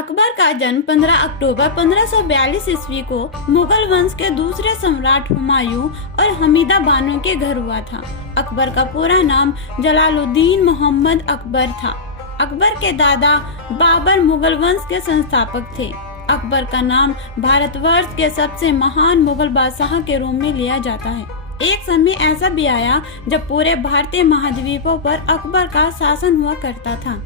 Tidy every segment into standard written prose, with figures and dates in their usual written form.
अकबर का जन्म 15 अक्टूबर 1542 ईस्वी को मुगल वंश के दूसरे सम्राट हुमायूं और हमीदा बानो के घर हुआ था। अकबर का पूरा नाम जलालुद्दीन मोहम्मद अकबर था। अकबर के दादा बाबर मुगल वंश के संस्थापक थे। अकबर का नाम भारतवर्ष के सबसे महान मुगल बादशाह के रूप में लिया जाता है। एक समय ऐसा भी आया जब पूरे भारतीय महाद्वीपों पर अकबर का शासन हुआ करता था।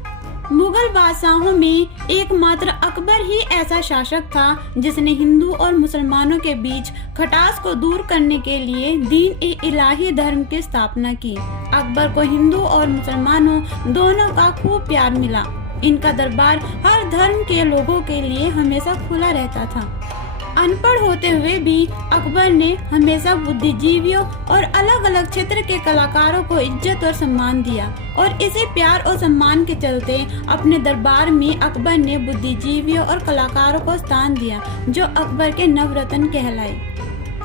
मुगल बादशाहों में एकमात्र अकबर ही ऐसा शासक था जिसने हिंदू और मुसलमानों के बीच खटास को दूर करने के लिए दीन-ए-इलाही धर्म की स्थापना की। अकबर को हिंदू और मुसलमानों दोनों का खूब प्यार मिला। इनका दरबार हर धर्म के लोगों के लिए हमेशा खुला रहता था। अनपढ़ होते हुए भी अकबर ने हमेशा बुद्धिजीवियों और अलग अलग क्षेत्र के कलाकारों को इज्जत और सम्मान दिया और इसी प्यार और सम्मान के चलते अपने दरबार में अकबर ने बुद्धिजीवियों और कलाकारों को स्थान दिया जो अकबर के नवरत्न कहलाए।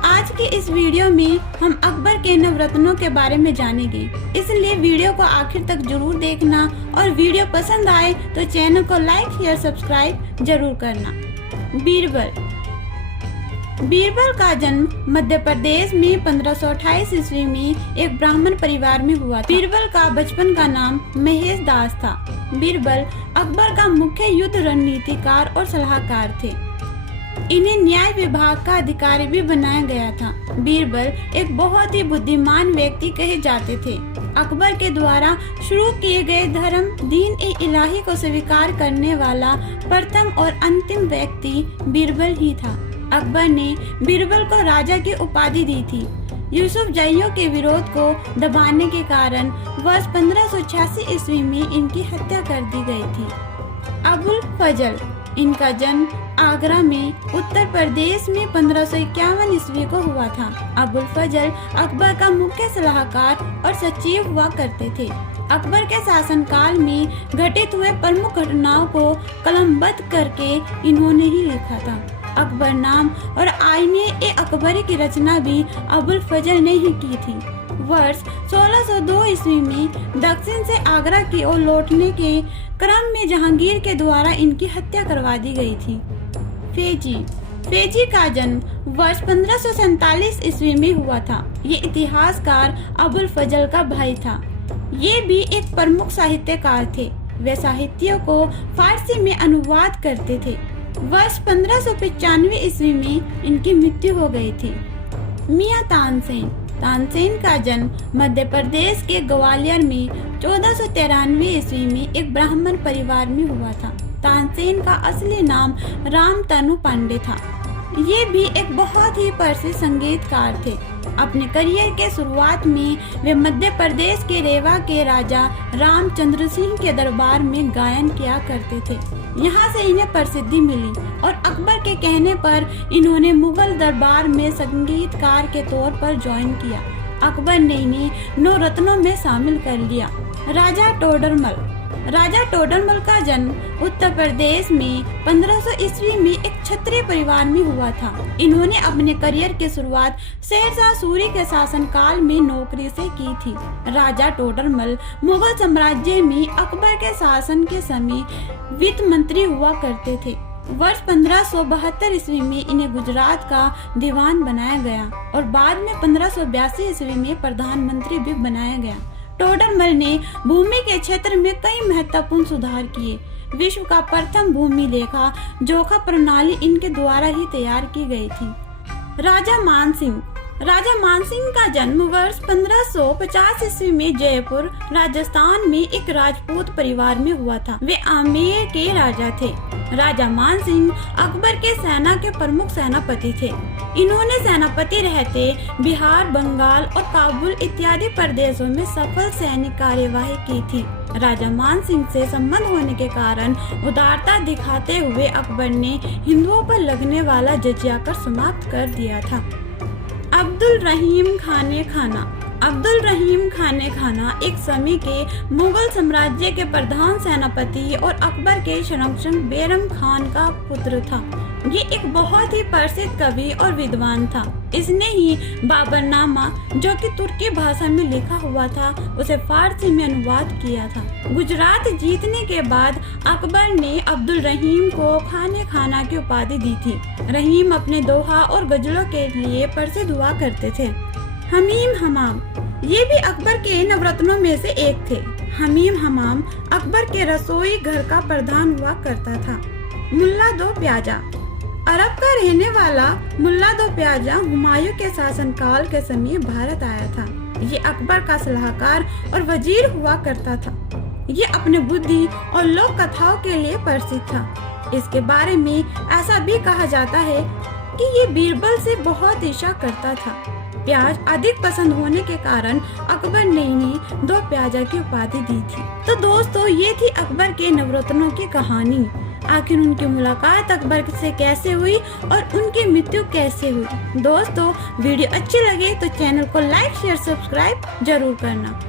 आज की इस वीडियो में हम अकबर के नवरत्नों के बारे में जानेंगे, इसलिए वीडियो को आखिर तक जरूर देखना और वीडियो पसंद आए तो चैनल को लाइक शेयर सब्सक्राइब जरूर करना। बीरबल का जन्म मध्य प्रदेश में 1528 ईस्वी में एक ब्राह्मण परिवार में हुआ था। बीरबल का बचपन का नाम महेश दास था। बीरबल अकबर का मुख्य युद्ध रणनीतिकार और सलाहकार थे। इन्हें न्याय विभाग का अधिकारी भी बनाया गया था। बीरबल एक बहुत ही बुद्धिमान व्यक्ति कहे जाते थे। अकबर के द्वारा शुरू किए गए धर्म दीन-ए-इलाही को स्वीकार करने वाला प्रथम और अंतिम व्यक्ति बीरबल ही था। अकबर ने बीरबल को राजा की उपाधि दी थी। यूसुफजइयों के विरोध को दबाने के कारण वर्ष 1586 ईस्वी में इनकी हत्या कर दी गई थी। अबुल फजल, इनका जन्म आगरा में उत्तर प्रदेश में 1551 ईस्वी को हुआ था। अबुल फजल अकबर का मुख्य सलाहकार और सचिव हुआ करते थे। अकबर के शासनकाल में घटित हुए प्रमुख घटनाओं को कलमबद्ध करके इन्होंने ही लिखा था। अकबर नाम और आईने-ए-अकबरी की रचना भी अबुल फजल ने ही की थी। वर्ष 1602 ईस्वी में दक्षिण से आगरा की ओर लौटने के क्रम में जहांगीर के द्वारा इनकी हत्या करवा दी गई थी। फेजी का जन्म वर्ष 1547 ईस्वी में हुआ था। ये इतिहासकार अबुल फजल का भाई था। ये भी एक प्रमुख साहित्यकार थे। वे साहित्यों को फारसी में अनुवाद करते थे। वर्ष 1595 ईस्वी में इनकी मृत्यु हो गई थी। मियां तानसेन का जन्म मध्य प्रदेश के ग्वालियर में 1493 ईस्वी में एक ब्राह्मण परिवार में हुआ था। तानसेन का असली नाम रामतनु पांडे था। ये भी एक बहुत ही प्रसिद्ध संगीतकार थे। अपने करियर के शुरुआत में वे मध्य प्रदेश के रेवा के राजा रामचंद्र सिंह के दरबार में गायन किया करते थे। यहाँ से इन्हें प्रसिद्धि मिली और अकबर के कहने पर इन्होंने मुगल दरबार में संगीतकार के तौर पर ज्वाइन किया। अकबर ने इन्हें नवरत्नों में शामिल कर लिया। राजा टोडरमल का जन्म उत्तर प्रदेश में 1500 ईस्वी में एक क्षत्रिय परिवार में हुआ था। इन्होंने अपने करियर की शुरुआत शेरशाह सूरी के शासनकाल में नौकरी से की थी। राजा टोडरमल मुगल साम्राज्य में अकबर के शासन के समय वित्त मंत्री हुआ करते थे। वर्ष 1572 ईस्वी में इन्हें गुजरात का दीवान बनाया गया और बाद में 1582 ईस्वी में प्रधानमंत्री भी बनाया गया। टोडरमल ने भूमि के क्षेत्र में कई महत्वपूर्ण सुधार किए। विश्व का प्रथम भूमि लेखा जोखा प्रणाली इनके द्वारा ही तैयार की गई थी। राजा मानसिंह का जन्म वर्ष 1550 ईस्वी में जयपुर राजस्थान में एक राजपूत परिवार में हुआ था। वे आमेर के राजा थे। राजा मानसिंह अकबर के सेना के प्रमुख सेनापति थे। इन्होंने सेनापति रहते बिहार, बंगाल और काबुल इत्यादि प्रदेशों में सफल सैनिक कार्यवाही की थी। राजा मानसिंह से संबंध होने के कारण उदारता दिखाते हुए अकबर ने हिंदुओं पर लगने वाला जजिया कर समाप्त कर दिया था। अब्दुल रहीम खाने खाना एक समय के मुगल साम्राज्य के प्रधान सेनापति और अकबर के संरक्षक बैरम खान का पुत्र था। ये एक बहुत ही प्रसिद्ध कवि और विद्वान था। इसने ही बाबरनामा, जो कि तुर्की भाषा में लिखा हुआ था, उसे फारसी में अनुवाद किया था। गुजरात जीतने के बाद अकबर ने अब्दुल रहीम को खाने खाना की उपाधि दी थी। रहीम अपने दोहा और गजलों के लिए प्रसिद्ध हुआ करते थे। हमीम हमाम, ये भी अकबर के नवरत्नों में से एक थे। हमीम हमाम अकबर के रसोई घर का प्रधान हुआ करता था। मुल्ला दो प्याजा, अरब का रहने वाला मुल्ला दो प्याजा हुमायूं के शासनकाल के समय भारत आया था। ये अकबर का सलाहकार और वजीर हुआ करता था। ये अपने बुद्धि और लोक कथाओं के लिए प्रसिद्ध था। इसके बारे में ऐसा भी कहा जाता है कि ये बीरबल से बहुत ईर्ष्या करता था। प्याज अधिक पसंद होने के कारण अकबर ने इन्हें दो प्याजा की उपाधि दी थी। तो दोस्तों, ये थी अकबर के नवरत्नों की कहानी। आखिर उनकी मुलाकात अकबर से कैसे हुई और उनकी मृत्यु कैसे हुई। दोस्तों, वीडियो अच्छी लगे तो चैनल को लाइक शेयर सब्सक्राइब जरूर करना।